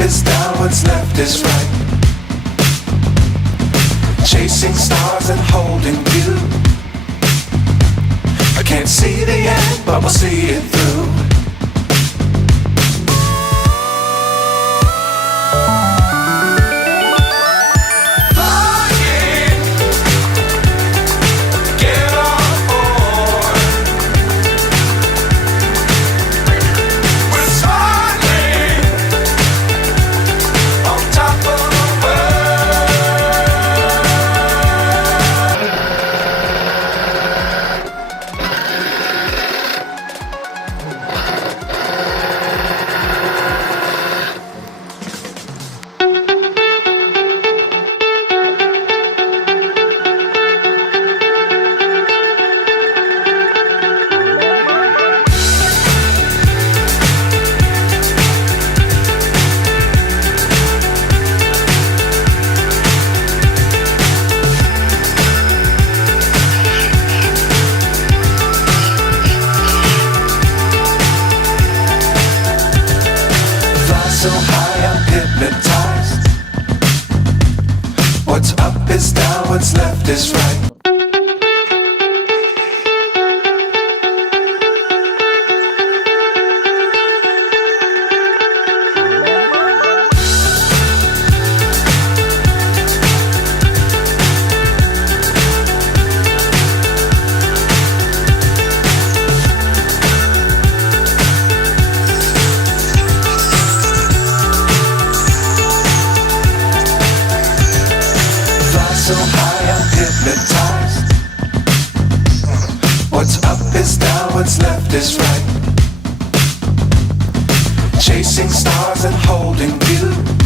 is down, what's left is right. Chasing stars and holding you. I can't see the end, but we'll see it through. So high I'm hypnotized. What's up is down, what's left is right. So high I'm hypnotized. What's up is down, what's left is right. Chasing stars and holding you.